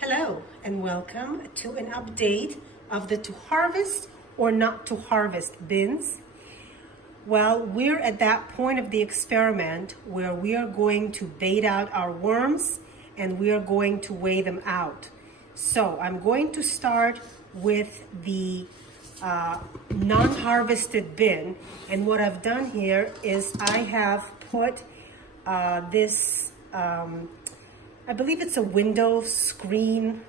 Hello and welcome to an update of the to harvest or not to harvest bins. Well, we're at that point of the experiment where we are going to bait out our worms and we are going to weigh them out. So I'm going to start with the non-harvested bin, and what I've done here is I have put this I believe it's a window screen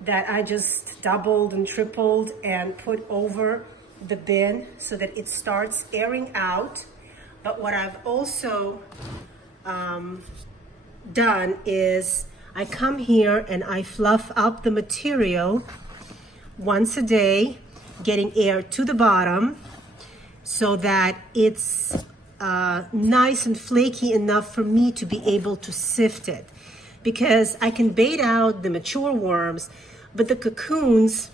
that I just doubled and tripled and put over the bin so that it starts airing out. But what I've also done is I come here and I fluff up the material once a day, getting air to the bottom so that it's nice and flaky enough for me to be able to sift it. Because I can bait out the mature worms, but the cocoons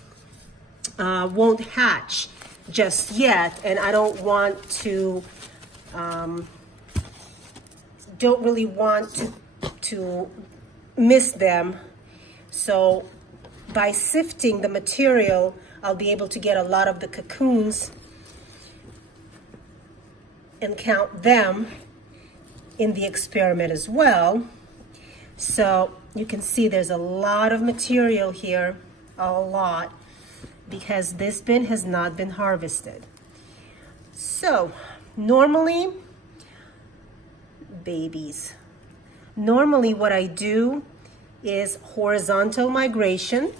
won't hatch just yet, and I don't really want to miss them. So by sifting the material, I'll be able to get a lot of the cocoons and count them in the experiment as well. So you can see there's a lot of material here, a lot, because this bin has not been harvested. So normally what I do is horizontal migration,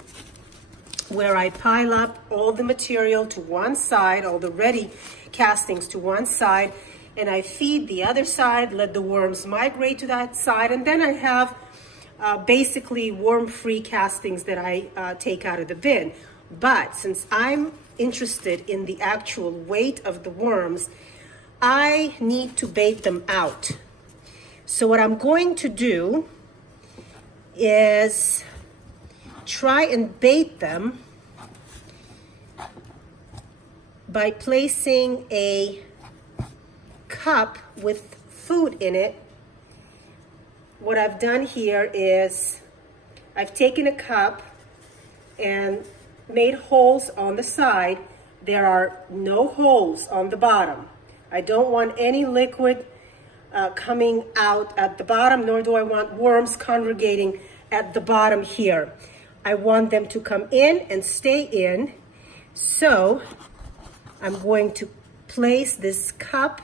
where I pile up all the material to one side, all the ready castings to one side, and I feed the other side, let the worms migrate to that side, and then I have basically worm-free castings that I take out of the bin. But since I'm interested in the actual weight of the worms, I need to bait them out. So what I'm going to do is try and bait them by placing a cup with food in it. What I've done here is I've taken a cup and made holes on the side. There are no holes on the bottom. I don't want any liquid coming out at the bottom, nor do I want worms congregating at the bottom here. I want them to come in and stay in. So I'm going to place this cup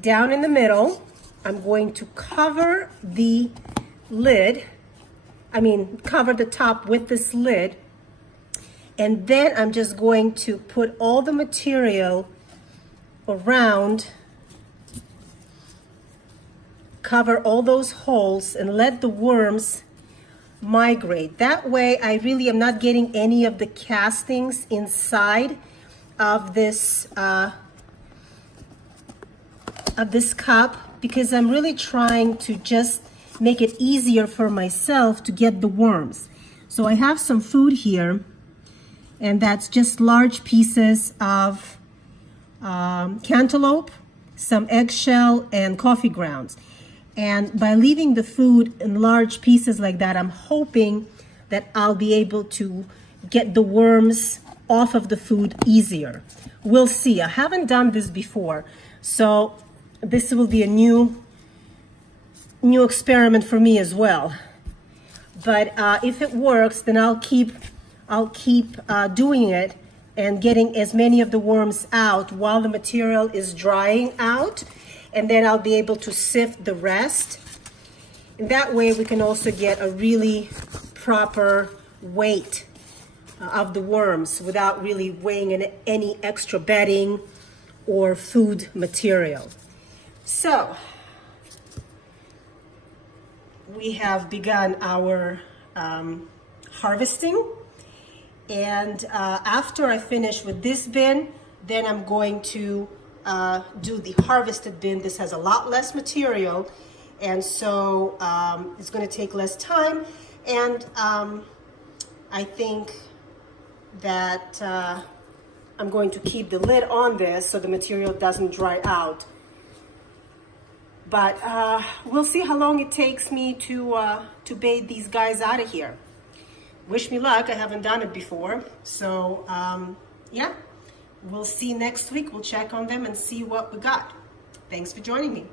down in the middle. I'm going to cover the lid, cover the top with this lid, and then I'm just going to put all the material around, cover all those holes, and let the worms migrate. That way I really am not getting any of the castings inside of this cup, because I'm really trying to just make it easier for myself to get the worms. So I have some food here, and that's just large pieces of cantaloupe, some eggshell, and coffee grounds. And by leaving the food in large pieces like that, I'm hoping that I'll be able to get the worms off of the food easier. We'll see. I haven't done this before, so this will be a new experiment for me as well. But if it works, then I'll keep doing it and getting as many of the worms out while the material is drying out, and then I'll be able to sift the rest. And that way we can also get a really proper weight of the worms without really weighing in any extra bedding or food material. So we have begun our harvesting, and after I finish with this bin, then I'm going to do the harvested bin. This has a lot less material, and so it's going to take less time, and I think that I'm going to keep the lid on this so the material doesn't dry out. But we'll see how long it takes me to bait these guys out of here. wish me luck. I haven't done it before. So yeah, we'll see next week. We'll check on them and see what we got. Thanks for joining me.